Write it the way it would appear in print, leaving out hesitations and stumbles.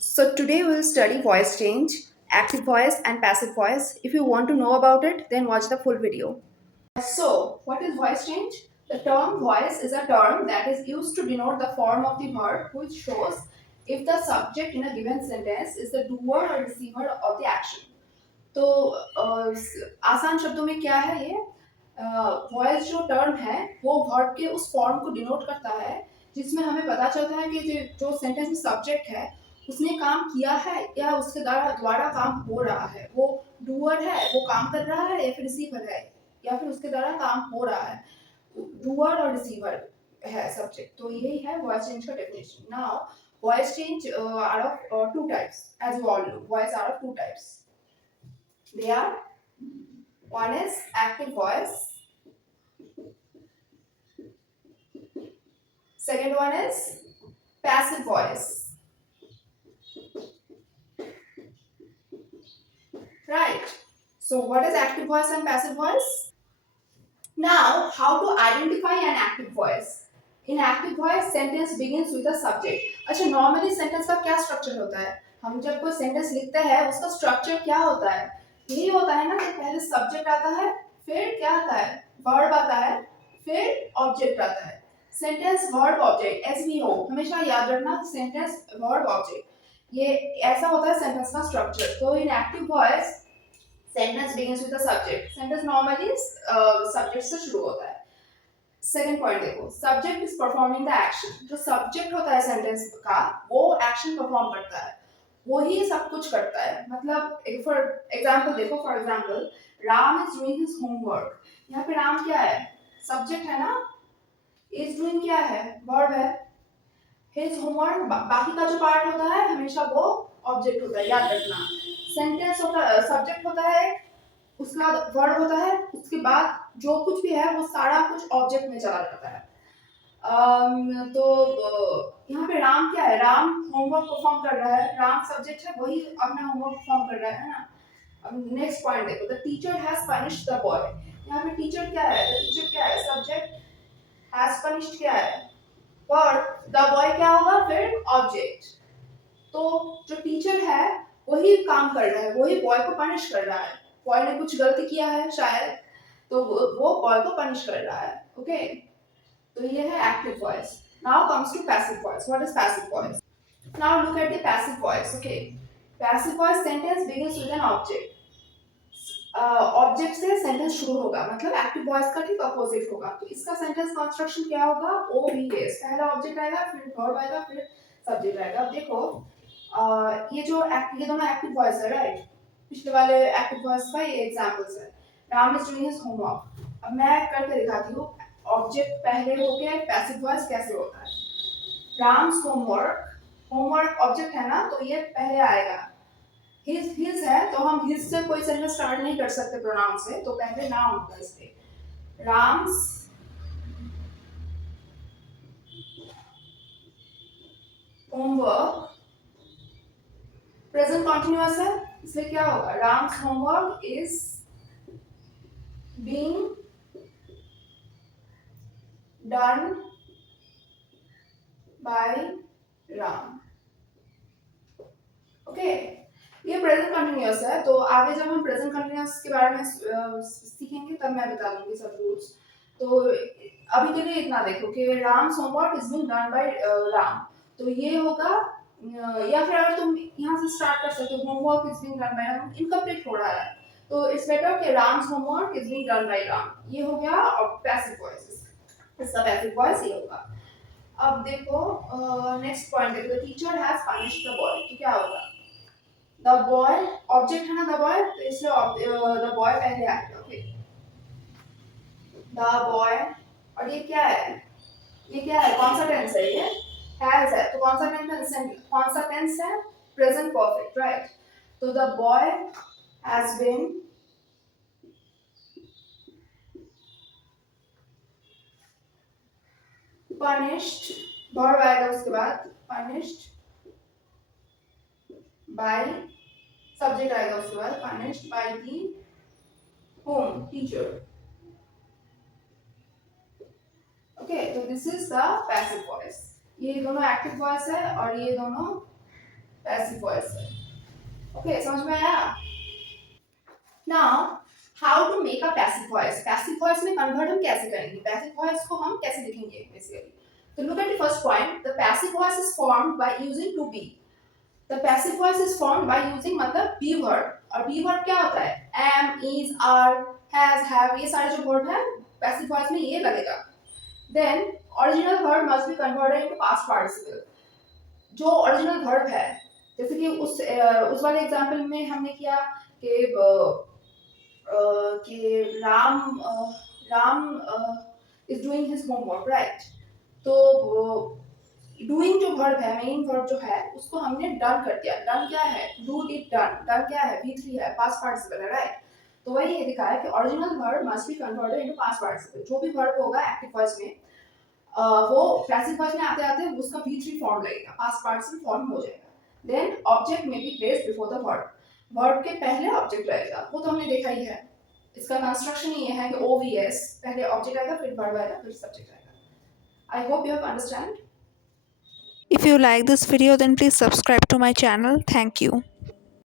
So today we'll study voice change, active voice and passive voice. If you want to know about it, then watch the full video. So, what is voice change? The term voice is a term that is used to denote the form of the verb which shows if the subject in a given sentence is the doer or receiver of the action. तो आसान शब्दों में क्या है ये voice जो term है वो वर्ब के उस फॉर्म को डिनोट करता है जिसमें हमें पता चलता है कि जो सेंटेंस में सब्जेक्ट है उसने काम किया है या उसके द्वारा द्वारा काम हो रहा है वो डूअर है वो काम कर रहा है या फिर रिसीवर है या फिर उसके द्वारा काम हो रहा है डूअर और रिसीवर है सब्जेक्ट तो यही है वॉइस चेंज का definition now voice change are of two types as you all know voice are of two types they are one is active voice, second one is passive voice. Right. So what is active voice and passive voice? Now, how to identify an active voice? In active voice, sentence begins with a subject. अच्छा normally sentence का क्या structure होता है हम जब कोई sentence लिखते हैं उसका स्ट्रक्चर क्या होता है यही होता है ना कि पहले सब्जेक्ट आता है फिर क्या आता है वर्ब आता है फिर ऑब्जेक्ट आता है सेंटेंस वर्ब ऑब्जेक्ट एसवीओ हमेशा याद रखना सेंटेंस वर्ब ऑब्जेक्ट ये ऐसा होता है सेंटेंस का स्ट्रक्चर तो इन active voice sentence begins with the subject sentence normally subject से शुरू होता है सेकंड पॉइंट देखो subject is performing the action जो सब्जेक्ट होता है सेंटेंस का वो एक्शन परफॉर्म करता है वो ही सब कुछ करता है मतलब फॉर एग्जांपल देखो for example Ram is doing his homework यहाँ पे राम क्या है सब्जेक्ट है ना इज डूइंग क्या है वर्ब है हिज होमवर्क बाकी का जो पार्ट होता है हमेशा वो ऑब्जेक्ट होता है याद रखना सेंटेंस होता है सब्जेक्ट होता है उसके बाद वर्ड होता है उसके बाद जो कुछ भी है वो सारा कुछ ऑब्जेक्ट में चला जाता है तो यहाँ पे राम क्या है राम होमवर्क परफॉर्म कर रहा है राम सब्जेक्ट है वही अपना होमवर्क परफॉर्म कर रहा है ना अब नेक्स्ट पॉइंट देखो the teacher has punished the boy यहाँ पे टीचर क्या है टीचर क्या है सब्जेक्ट हैज पनिश्ड क्या है वर्ब द बॉय क्या होगा फिर ऑब्जेक्ट तो जो टीचर है वही काम कर रहा है वही बॉय को पनिश कर रहा है बॉय ने कुछ गलती किया है शायद तो वो बॉय को पनिश कर रहा है ओके तो ये है active voice now comes to passive voice what is passive voice now look at the passive voice okay passive voice sentence begins with an object object से सेंटेंस शुरू होगा मतलब एक्टिव वॉइस का ठीक अपोजिट होगा तो इसका सेंटेंस कंस्ट्रक्शन क्या होगा ओ बी एस पहला ऑब्जेक्ट आएगा फिर वर्ब आएगा फिर सब्जेक्ट आएगा अब देखो ये दोनों एक्टिव वॉइस है राइट पिछले वाले एक्टिव वॉइस का ये एग्जांपल्स है Ram is doing his homework अब मैं करके दिखाती हूँ ऑब्जेक्ट पहले हो गया पैसिव वॉइस कैसे होता है राम्स होमवर्क होमवर्क ऑब्जेक्ट है ना तो ये पहले आएगा हिज है तो हम हिज से कोई सेंटेंस स्टार्ट नहीं कर सकते प्रोनाउन से तो पहले नाउन होगा इसलिए राम्स होमवर्क प्रेजेंट कंटिन्यूअस है इसलिए क्या होगा Ram's homework is being done by Ram okay ये प्रेजेंट कंटिन्यूअस है तो आगे जब हम प्रेजेंट कंटिन्यूअस के बारे में सीखेंगे तब मैं बता दूंगी सब रूल्स तो अभी के लिए इतना देखो कि Ram homework is being done by Ram तो ये होगा या फिर अगर तुम यहाँ से स्टार्ट कर सकते हो homework is being done by Ram incomplete हो रहा है तो इट्स बेटर कि Ram's homework is being done by Ram ये हो गया और पैसिव वॉइस इसका पैसिव वॉइस ये होगा अब देखो नेक्स्ट पॉइंट देखो the teacher has punished the boy तो क्या होगा द बॉय ऑब्जेक्ट है ना द बॉय तो इसलिए द बॉय पहले आएगा ओके द बॉय और ये क्या है कौन सा टेंस है ये हैज है तो कौन सा टेंस है प्रेजेंट परफेक्ट राइट तो the boy has been punished verb आएगा उसके बाद punished by सब्जेक्ट आएगा उसके बाद punished by the whom teacher okay तो this is the passive voice ये दोनों एक्टिव वॉइस है और ये दोनों पैसिव वॉइस है। ओके, समझ में आया? Now how to make a passive voice. Passive voice में कन्वर्ट हम कैसे करेंगे, पैसिव वॉइस को हम कैसे लिखेंगे बेसिकली। तो look at the first point, the passive voice is formed by using to be. The passive voice is formed by using मतलब बी वर्ड, और बी वर्ड क्या होता है, am, is, are, has, have, ये सारे जो word है passive voice में ये लगेगा। Then original verb must be converted into past participle. जो ओरिजिनल वर्ब है, जैसे कि उस वाले एग्जांपल में हमने किया कि Ram is doing his homework, right. तो डूइंग जो वर्ब है, मेन वर्ब जो है, उसको हमने डन कर दिया। डन क्या है, डू डिड डन, डन क्या है, V3 है, पास्ट पार्टिसिपल है, राइट। तो वही ये दिखा है कि original verb must be converted into past participle. जो भी वर्ब होगा एक्टिव वॉइस में, वो पैसिव वॉइस में आते आते उसका V3 फॉर्म लगेगा, पास्ट पार्टिसिपल फॉर्म हो जाएगा। देन ऑब्जेक्ट में be placed before the verb, verb के पहले ऑब्जेक्ट रहेगा, वो तो हमने देखा ही है। इसका कंस्ट्रक्शन ये है कि OVS, पहले ऑब्जेक्ट आएगा, फिर वर्ब आएगा, फिर सब्जेक्ट आएगा। I hope you have understand. If you like this video, then please subscribe to my channel. Thank you.